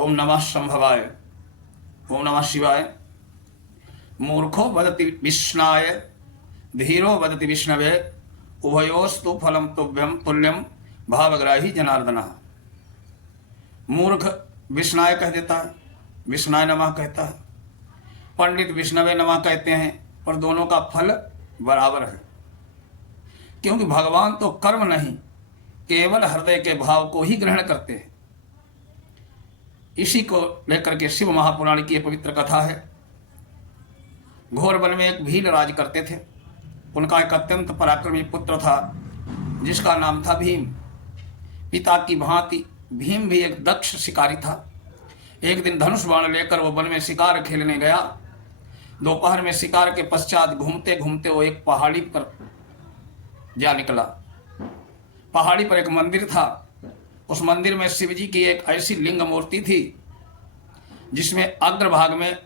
ओम नमः शंभवाय। ओम नमः शिवाय। मूर्खो वदति विष्णाय, धीरो वदति विष्णवे, उभयोस्तु फलम तुभ्यम तुल्यम भावग्राही जनार्दन। मूर्ख विष्णाय कह देता है, विष्णाय नमः कहता है, पंडित विष्णवे नमः कहते हैं, और दोनों का फल बराबर है। क्योंकि भगवान तो कर्म नहीं, केवल हृदय के भाव को ही ग्रहण करते हैं। इसी को लेकर के शिव महापुराण की पवित्र कथा है। घोर वन में एक भील राज करते थे। उनका एक अत्यंत पराक्रमी पुत्र था जिसका नाम था भीम। पिता की भांति भीम भी एक दक्ष शिकारी था। एक दिन धनुष बाण लेकर वो वन में शिकार खेलने गया। दोपहर में शिकार के पश्चात घूमते घूमते वो एक पहाड़ी पर जा निकला। पहाड़ी पर एक मंदिर था। उस मंदिर में शिव जी की एक ऐसी लिंग मूर्ति थी जिसमें अग्रभाग में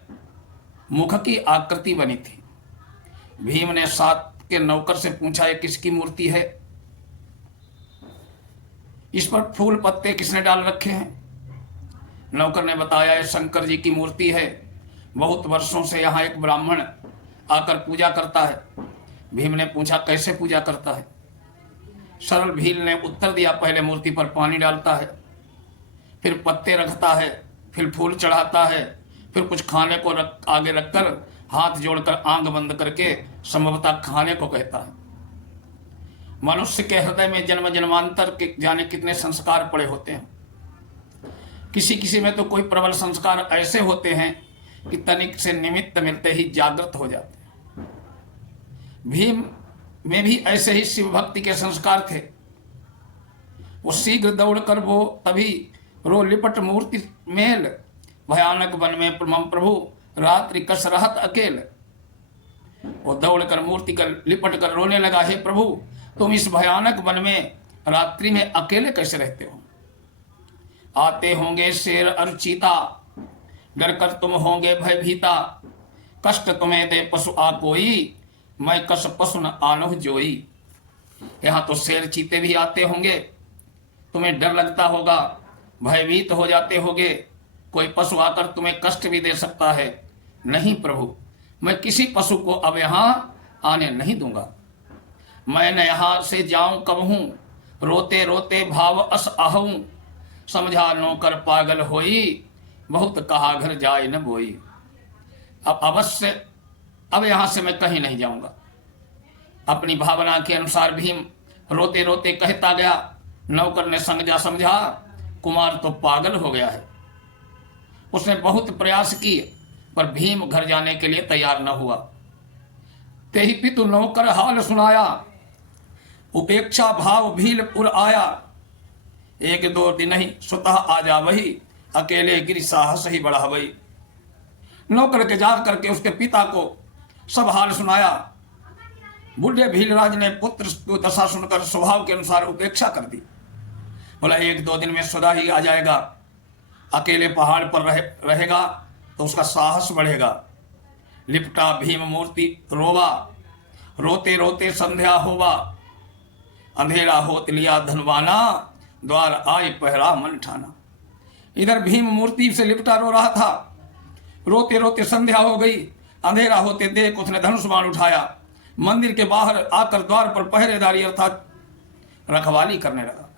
मुख की आकृति बनी थी। भीम ने साथ के नौकर से पूछा, ये किसकी मूर्ति है? इस पर फूल पत्ते किसने डाल रखे हैं? नौकर ने बताया, ये शंकर जी की मूर्ति है। बहुत वर्षों से यहाँ एक ब्राह्मण आकर पूजा करता है। भीम ने पूछा, कैसे पूजा करता है? सरल भील ने उत्तर दिया, पहले मूर्ति पर पानी डालता है, फिर पत्ते रखता है, फिर फूल चढ़ाता है, फिर कुछ खाने को आगे रखकर हाथ जोड़कर आंख बंद करके संभवतः खाने को कहता है। मनुष्य के हृदय में जन्म जन्मांतर के जाने कितने संस्कार पड़े होते हैं। किसी किसी में तो कोई प्रबल संस्कार ऐसे होते हैं कि तनिक से निमित्त मिलते ही जागृत हो जाते हैं। भीम में भी ऐसे ही शिव भक्ति के संस्कार थे। वो शीघ्र दौड़कर वो तभी रो लिपट मूर्ति मेल, भयानक वन में प्रभु रात्रि कस रहत अकेल। वो दौड़कर मूर्ति कर लिपट कर रोने लगा, हे प्रभु, तुम इस भयानक वन में रात्रि में अकेले कैसे रहते हो? आते होंगे शेर और चीता, डर कर तुम होंगे भयभीता। कष्ट तुम्हें दे पशु आ कोई, मैं कस पशु न आनुह जोई। यहाँ तो शेर चीते भी आते होंगे, तुम्हें डर लगता होगा, भयभीत हो जाते होगे। कोई पशु आकर तुम्हें कष्ट भी दे सकता है। नहीं प्रभु, मैं किसी पशु को अब यहाँ आने नहीं दूंगा। मैं न यहाँ से जाऊं कब हूँ, रोते रोते भाव अस आहूं। समझा नौकर पागल होई, बहुत कहा घर जाए न बोई। अब अवश्य अब यहाँ से मैं कहीं नहीं जाऊंगा। अपनी भावना के अनुसार भीम रोते रोते कहता गया। नौकर ने समझा कुमार तो पागल हो गया है। उसने बहुत प्रयास किए पर भीम घर जाने के लिए तैयार न हुआ। तेहि पितु नौकर हाल सुनाया, उपेक्षा भाव भीलपुर आया। एक दो दिन ही स्वतः आ जा वही, अकेले गिरि साहस ही बढ़ा वही। नौकर के जा करके उसके पिता को सब हाल सुनाया। बूढ़े भीलराज ने पुत्र की दशा सुनकर स्वभाव के अनुसार उपेक्षा कर दी। बोला, एक दो दिन में सदा ही आ जाएगा। अकेले पहाड़ पर रहेगा तो उसका साहस बढ़ेगा। लिपटा भीम मूर्ति रोवा, रोते रोते संध्या होवा। अंधेरा होत लिया धनवाना, द्वार आए पहरा मन ठाना। इधर भीम मूर्ति से लिपटा रो रहा था। रोते रोते संध्या हो गई। अंधेरा होते देख उसने धनुष बाण उठाया। मंदिर के बाहर आकर द्वार पर पहरेदारी अर्थात रखवाली करने लगा।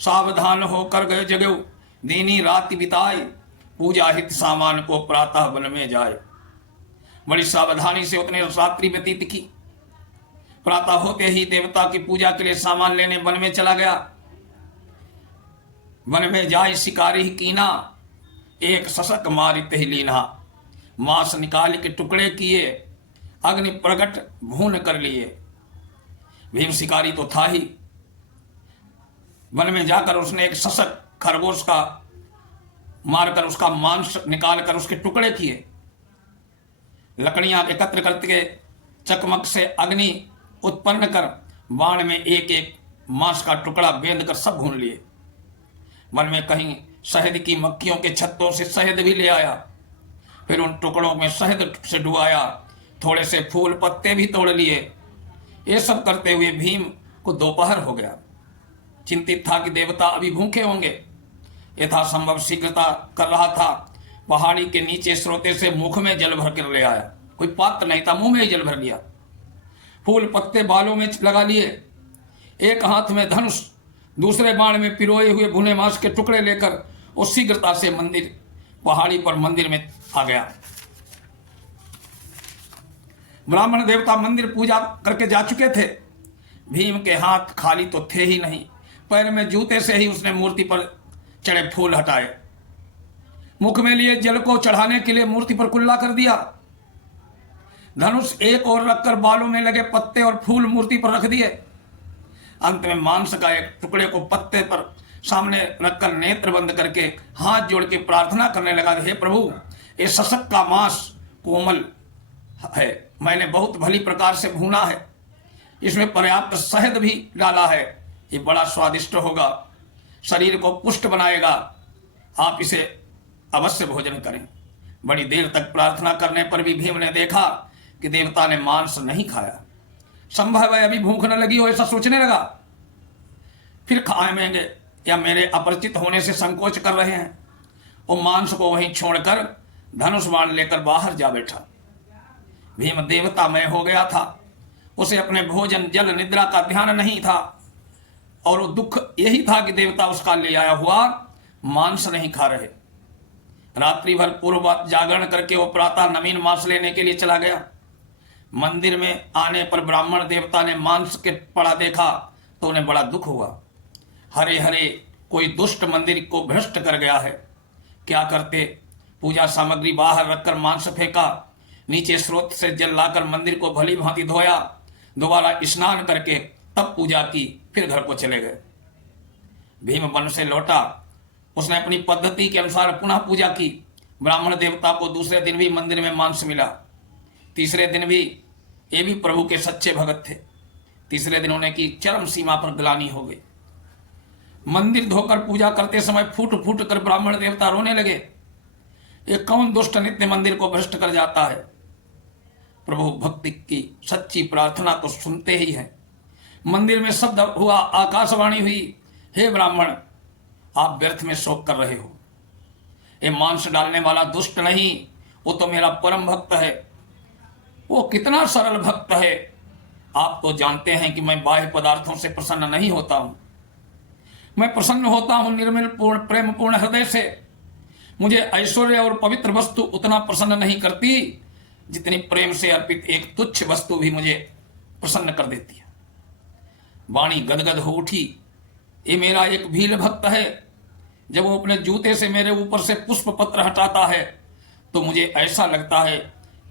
सावधान होकर गए जगेऊ, दीनी रात बिताए। पूजा हित सामान को प्रातः वन में जाए। बड़ी सावधानी से उसने रात्रि व्यतीत की। प्रातः होते ही देवता की पूजा के लिए सामान लेने वन में चला गया। वन में जाए शिकारी कीना, एक शशक मारित ही लीना। मांस निकाल के टुकड़े किए, अग्नि प्रगट भून कर लिए। भीम शिकारी तो था ही। वन में जाकर उसने एक शशक खरगोश का मारकर उसका मांस निकाल कर उसके टुकड़े किए। लकड़ियां एकत्र करके चकमक से अग्नि उत्पन्न कर बाण में एक एक मांस का टुकड़ा बेंध कर सब भून लिए। वन में कहीं शहद की मक्खियों के छत्तों से शहद भी ले आया। फिर उन टुकड़ों में शहद से डुबाया। थोड़े से फूल पत्ते भी तोड़ लिए। ये सब करते हुए भीम को दोपहर हो गया। चिंतित था कि देवता अभी भूखे होंगे। यथासंभव शीघ्रता कर रहा था। पहाड़ी के नीचे स्रोते से मुख में जल भर कर ले आया। कोई पात्र नहीं था, मुंह में ही जल भर लिया। फूल पत्ते बालों में लगा लिए। एक हाथ में धनुष, दूसरे बाण में पिरोए हुए भुने मांस के टुकड़े लेकर वो शीघ्रता से मंदिर, पहाड़ी पर मंदिर में आ गया। ब्राह्मण देवता मंदिर पूजा करके जा चुके थे। भीम के हाथ खाली तो थे ही नहीं, पैर में जूते से ही उसने मूर्ति पर चढ़े फूल हटाए। मुख में लिए जल को चढ़ाने के लिए मूर्ति पर कुल्ला कर दिया। धनुष एक ओर रखकर बालों में लगे पत्ते और फूल मूर्ति पर रख दिए। अंत में मांस का एक टुकड़े को पत्ते पर सामने रखकर नेत्र बंद करके हाथ जोड़ के प्रार्थना करने लगा, हे प्रभु, ये शशक का मांस कोमल है, मैंने बहुत भली प्रकार से भूना है, इसमें पर्याप्त शहद भी डाला है, ये बड़ा स्वादिष्ट होगा, शरीर को पुष्ट बनाएगा, आप इसे अवश्य भोजन करें। बड़ी देर तक प्रार्थना करने पर भी भीम ने देखा कि देवता ने मांस नहीं खाया। संभव है अभी भूख न लगी हो, ऐसा सोचने लगा। फिर खाएंगे या मेरे अपरिचित होने से संकोच कर रहे हैं। वो मांस को वहीं छोड़कर धनुष बाण लेकर बाहर जा बैठा। भीम देवतामय हो गया था। उसे अपने भोजन, जल, निद्रा का ध्यान नहीं था और वो दुख यही था कि देवता उसका ले आया हुआ मांस नहीं खा रहे। रात्रि भर पूर्व जागरण करके वो प्रातः नवीन मांस लेने के लिए चला गया। मंदिर में आने पर ब्राह्मण देवता ने मांस के पड़ा देखा तो उन्हें बड़ा दुख हुआ। हरे हरे कोई दुष्ट मंदिर को भ्रष्ट कर गया है। क्या करते, पूजा सामग्री बाहर रखकर मांस फेंका, नीचे स्रोत से जल लाकर मंदिर को भली भांति धोया, दोबारा स्नान करके तब पूजा की, फिर घर को चले गए। भीम वन से लौटा, उसने अपनी पद्धति के अनुसार पुनः पूजा की। ब्राह्मण देवता को दूसरे दिन भी मंदिर में मांस मिला। तीसरे दिन भी ये भी प्रभु के सच्चे भगत थे। तीसरे दिन उन्हें की चरम सीमा पर ग्लानि हो गई। मंदिर धोकर पूजा करते समय फूट फूट कर ब्राह्मण देवता रोने लगे। ये कौन दुष्ट नित्य मंदिर को भ्रष्ट कर जाता है। प्रभु भक्ति की सच्ची प्रार्थना तो सुनते ही हैं। मंदिर में शब्द हुआ, आकाशवाणी हुई, हे ब्राह्मण, आप व्यर्थ में शोक कर रहे हो। ये मांस डालने वाला दुष्ट नहीं, वो तो मेरा परम भक्त है। वो कितना सरल भक्त है। आप तो जानते हैं कि मैं बाह्य पदार्थों से प्रसन्न नहीं होता हूं। मैं प्रसन्न होता हूं निर्मल पूर्ण प्रेम पूर्ण हृदय से। मुझे ऐश्वर्य और पवित्र वस्तु उतना प्रसन्न नहीं करती जितनी प्रेम से अर्पित एक तुच्छ वस्तु भी मुझे प्रसन्न कर देती है। वाणी गदगद हो उठी। ये मेरा एक भील भक्त है। जब वो अपने जूते से मेरे ऊपर से पुष्प पत्र हटाता है तो मुझे ऐसा लगता है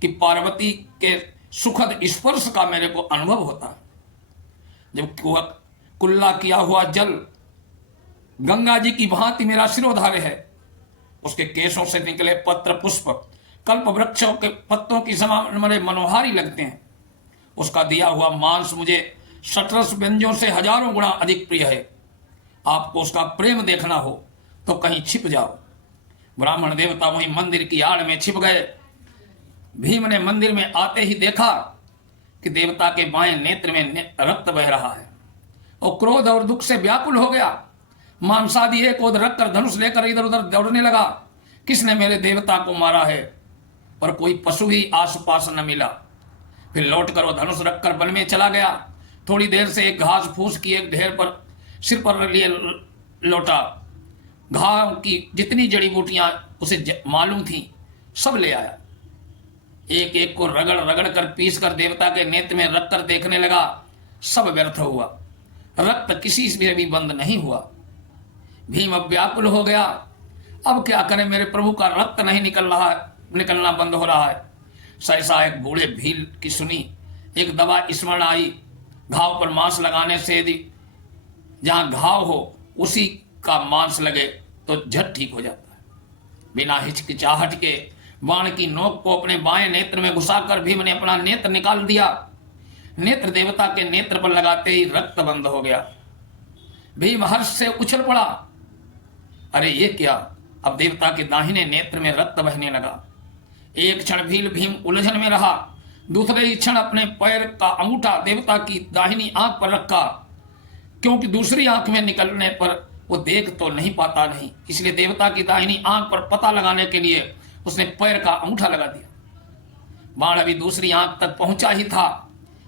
कि पार्वती के सुखद स्पर्श का मेरे को अनुभव होता है। जब कुल्ला किया हुआ जल गंगा जी की भांति मेरा शिरोधार्य है, उसके केशों से निकले पत्र पुष्प कल्प वृक्षों के पत्तों की समान बड़े मनोहारी लगते हैं। उसका दिया हुआ मांस मुझे शतरस व्यंजों से हजारों गुना अधिक प्रिय है। आपको उसका प्रेम देखना हो तो कहीं छिप जाओ। ब्राह्मण देवता वहीं मंदिर की आड़ में छिप गए। भीम ने मंदिर में आते ही देखा कि देवता के बाएं नेत्र में रक्त बह रहा है। वो क्रोध और दुख से व्याकुल हो गया। मांसादी एक ओर रखकर धनुष लेकर इधर उधर दौड़ने लगा। किसने मेरे देवता को मारा है? पर कोई पशु भी आसपास न मिला। फिर लौटकर वो धनुष रखकर वन में चला गया। थोड़ी देर से एक घास फूस की एक ढेर पर सिर पर लिए लौटा। घाव की जितनी जड़ी बूटियां उसे मालूम थी सब ले आया। एक एक को रगड़ रगड़ कर पीस कर देवता के नेत्र में रखकर देखने लगा। सब व्यर्थ हुआ। रक्त किसी से भी बंद नहीं हुआ। भीम अब व्याकुल हो गया। अब क्या करें, मेरे प्रभु का रक्त नहीं निकलना बंद हो रहा है। सहसा एक बूढ़े भील की सुनी। एक दवा स्मरण आई। घाव पर मांस लगाने से यदि जहां घाव हो उसी का मांस लगे तो झट ठीक हो जाता है। बिना हिचकिचाहट के बाण की नोक को अपने बाएं नेत्र में घुसाकर भीम ने अपना नेत्र निकाल दिया। नेत्र देवता के नेत्र पर लगाते ही रक्त बंद हो गया। भीम हर्ष से उछल पड़ा। अरे ये क्या! अब देवता के दाहिने नेत्र में रक्त बहने लगा। एक क्षण भीम उलझन में रहा। दूसरे ही क्षण अपने पैर का अंगूठा देवता की दाहिनी आंख पर रखा, क्योंकि दूसरी आंख में निकलने पर वो देख तो नहीं पाता नहीं, इसलिए देवता की दाहिनी आंख पर पता लगाने के लिए उसने पैर का अंगूठा लगा दिया। बाण अभी दूसरी आंख तक पहुंचा ही था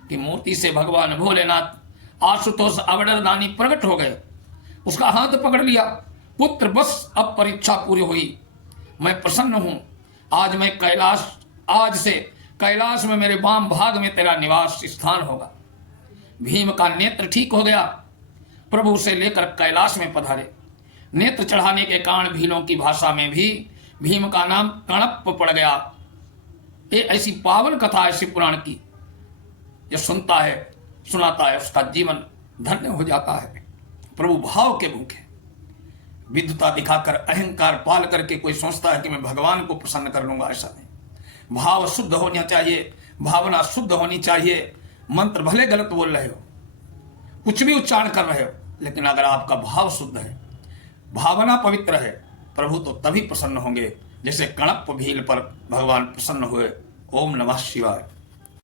कि मूर्ति से भगवान भोलेनाथ आशुतोष अवडरदानी प्रकट हो गए। उसका हाथ पकड़ लिया। पुत्र बस अब परीक्षा पूरी हुई, मैं प्रसन्न हूं। आज से कैलाश में मेरे वाम भाग में तेरा निवास स्थान होगा। भीम का नेत्र ठीक हो गया। प्रभु उसे लेकर कैलाश में पधारे। नेत्र चढ़ाने के कारण भीलों की भाषा में भी भीम का नाम कणप्प पड़ गया। ये ऐसी पावन कथा है शिव पुराण की, जो सुनता है सुनाता है उसका जीवन धन्य हो जाता है। प्रभु भाव के भूखे, विद्युता दिखाकर अहंकार पाल करके कोई सोचता है कि मैं भगवान को प्रसन्न कर लूंगा, ऐसा नहीं। भाव शुद्ध होना चाहिए, भावना शुद्ध होनी चाहिए। मंत्र भले गलत बोल रहे हो, कुछ भी उच्चारण कर रहे हो, लेकिन अगर आपका भाव शुद्ध है, भावना पवित्र है, प्रभु तो तभी प्रसन्न होंगे जैसे कणप्प भील पर भगवान प्रसन्न हुए। ओम नमः शिवाय।